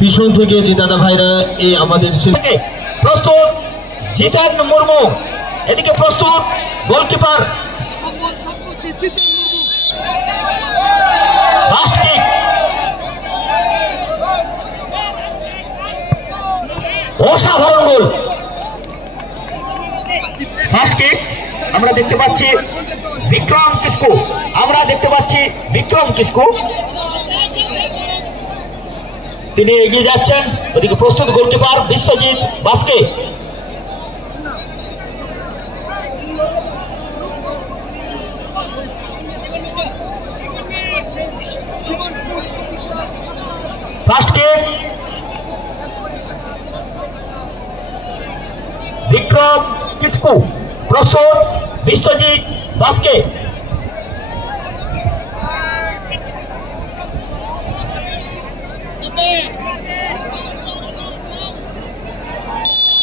পিছন থেকে যে দাদা ভাইরা এই আমাদের প্রস্তুত জিতেন মুর্মু, এদিকে প্রস্তুত গোলকিপার ফার্স্ট কিক, অসাধারণ গোল। ফার্স্ট কিক আমরা দেখতে পাচ্ছি বিক্রম কিসকু, তিনি এগিয়ে যাচ্ছেন। ওদিকে প্রস্তুত গোলকিপার বিশ্বজিৎ বাস্কে। ফার্স্ট কিক বিক্রম কিসকু, প্রস্তুত বিশ্বজিৎ বাস্কে।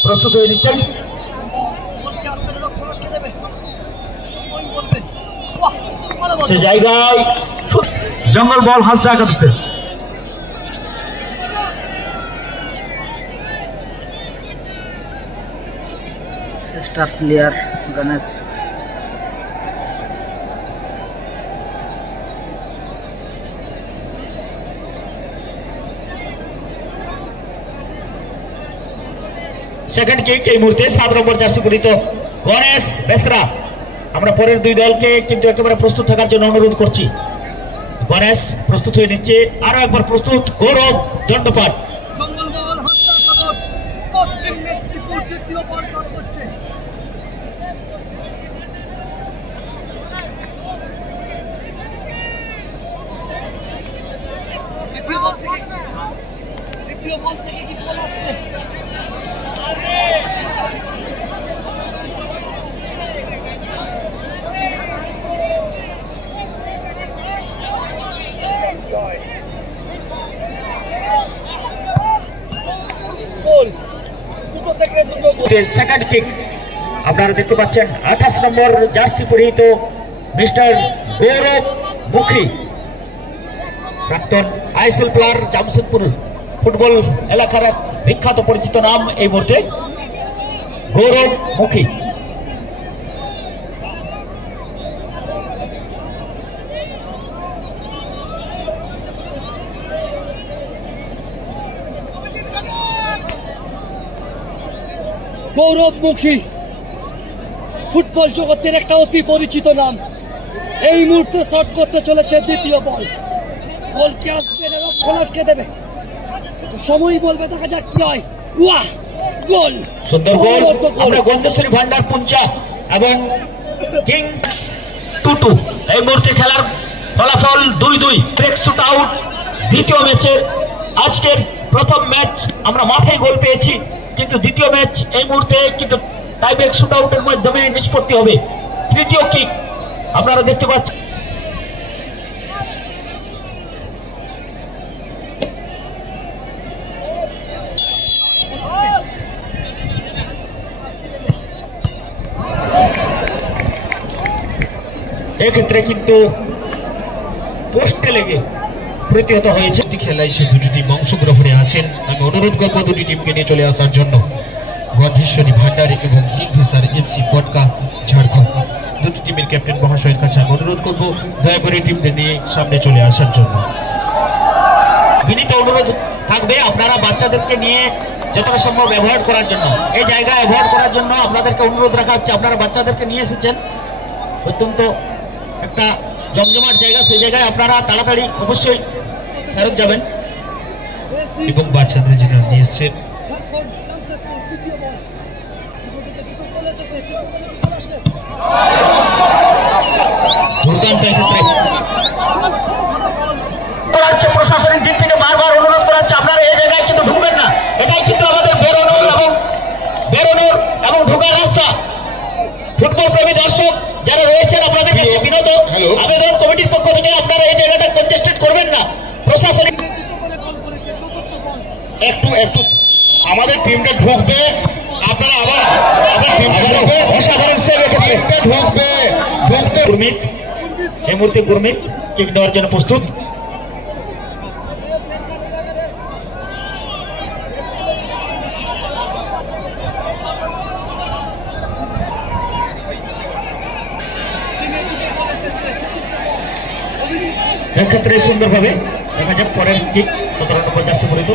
প্রস্তুত হয়ে নিচ্ছেন। সে জায়গায় জঙ্গল বল হাসতে আঘাতছে। Star player Ganesh second kick এই মুহূর্তে 7 নম্বর জার্সি পরিহিত গণেশ বেসরা। আমরা পরের দুই দলকে কিন্তু একেবারে প্রস্তুত থাকার জন্য অনুরোধ করছি। গণেশ প্রস্তুত হয়ে নিচ্ছে, আরো একবার প্রস্তুত গৌরব দণ্ডপাট। সেকেন্ড কিক আপনারা দেখতে পাচ্ছেন 28 নম্বর জার্সি পরিহিত মিস্টার গৌরব মুখী, প্রাক্তন আইএসএল প্লেয়ার, জামশেদপুর ফুটবল এলাকার এক বিখ্যাত পরিচিত নাম এই মুহূর্তে গৌরব মুখী। গৌরবমুখী ফুটবল জগতের একটা অতি পরিচিত নাম। এই মুহূর্তে শট করতে চলেছে দ্বিতীয় বল। বল কি আসবে না লক্ষ্য আটকে দেবে, সময় বলবে, দেখা যাক কি হয়। ওয়াহ, গোল, সুন্দর গোল। আমরা গন্ধেশ্বরী ভান্ডার পুঞ্চা এবং কিংস 2-2 এই মুহূর্তে খেলার ফলাফল 2-2। ব্রেক শুট আউট দ্বিতীয় ম্যাচের। আজকের প্রথম ম্যাচ আমরা মাঠেই গোল পেয়েছি, কিন্তু দ্বিতীয় ম্যাচ এই মুহূর্তে কিন্তু টাইব্রেক শুট আউটের মাধ্যমে নিষ্পত্তি হবে। তৃতীয় কিক আপনারা দেখতে পাচ্ছেন। এক্ষেত্রে কিন্তু পোস্টে লেগে প্রতিহত হয়েছে। খেলায় দুটি টিম অংশগ্রহণে আছেন। আমি অনুরোধ করবো দুটি টিমকে নিয়ে চলে আসার জন্য। গন্ধেশ্বরী ভান্ডার এবং কিংফিশার এফসি পটকা ঝাড়খণ্ড, দুটি টিমের ক্যাপ্টেন মহাশয়ের কাছে আমি অনুরোধ করবো দয়া করে টিমদের নিয়ে সামনে চলে আসার জন্য। বিনীত অনুরোধ থাকবে আপনারা বাচ্চাদেরকে নিয়ে যতটা সম্ভব অ্যাভয়েড করার জন্য, এই জায়গা অ্যাভয়েড করার জন্য আপনাদেরকে অনুরোধ রাখা হচ্ছে। আপনারা বাচ্চাদেরকে নিয়ে এসেছেন, অত্যন্ত একটা জমজমাট জায়গা, সেই জায়গায় আপনারা তাড়াতাড়ি অবশ্যই ফেরত যাবেন। এবং বাচ্চাদের জন্য নিয়ে এসছেন দুর্দান্ত ক্ষেত্রে প্রশাসনিক দিক থেকে বারবার অনুরোধ করা হচ্ছে আপনারা এই জায়গায় কিন্তু ঢুকবেন না। এটাই কিন্তু আমাদের বেরোনোর এবং ঢোকার রাস্তা। ফুটবল প্রেমী দর্শক যারা রয়েছেন আপনাদের কাছে বিনত আবেদন, কমিটির পক্ষ থেকে আপনারা এই জায়গাটা কনজেস্টেড করবেন না। প্রশাসনিক একটু আমাদের টিমটা ঢুকবে, আপনারা আবার অসাধারণ সেভ ঢুকবে। গুরমিত এই মুহূর্তে কিক দেওয়ার জন্য প্রস্তুত। এক্ষেত্রে সুন্দরভাবে দেখা যাক পরের কিক 17 নম্বর জার্সি পরিহিত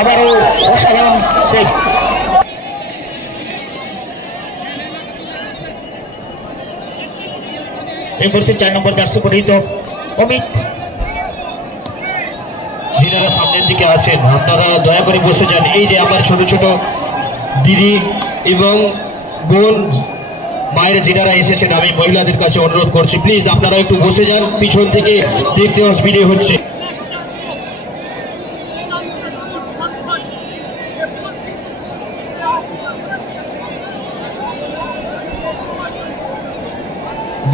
আবারও অসাধারণ সেভ। এই মুহূর্তে 4 নম্বর জার্সি পরিহিত অমিত। যিনারা সামনের দিকে আছেন আপনারা দয়া করে বসে যান। এই যে আমার ছোট ছোট দিদি এবং বোন মায়ের যিনারা এসেছেন, আমি মহিলাদের কাছে অনুরোধ করছি প্লিজ আপনারা একটু বসে যান, পিছন থেকে দেখতে অসুবিধে হচ্ছে।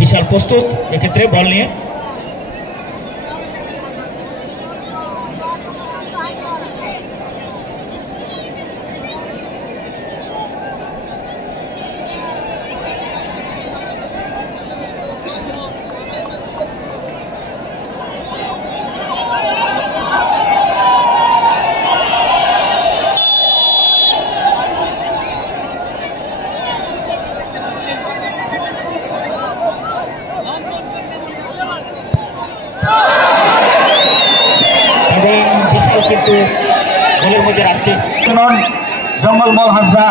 বিশাল প্রস্তুত এক্ষেত্রে বল নিয়ে এবং বিশাল কিন্তু গোলের মধ্যে রাখতে জঙ্গলমল হাসদা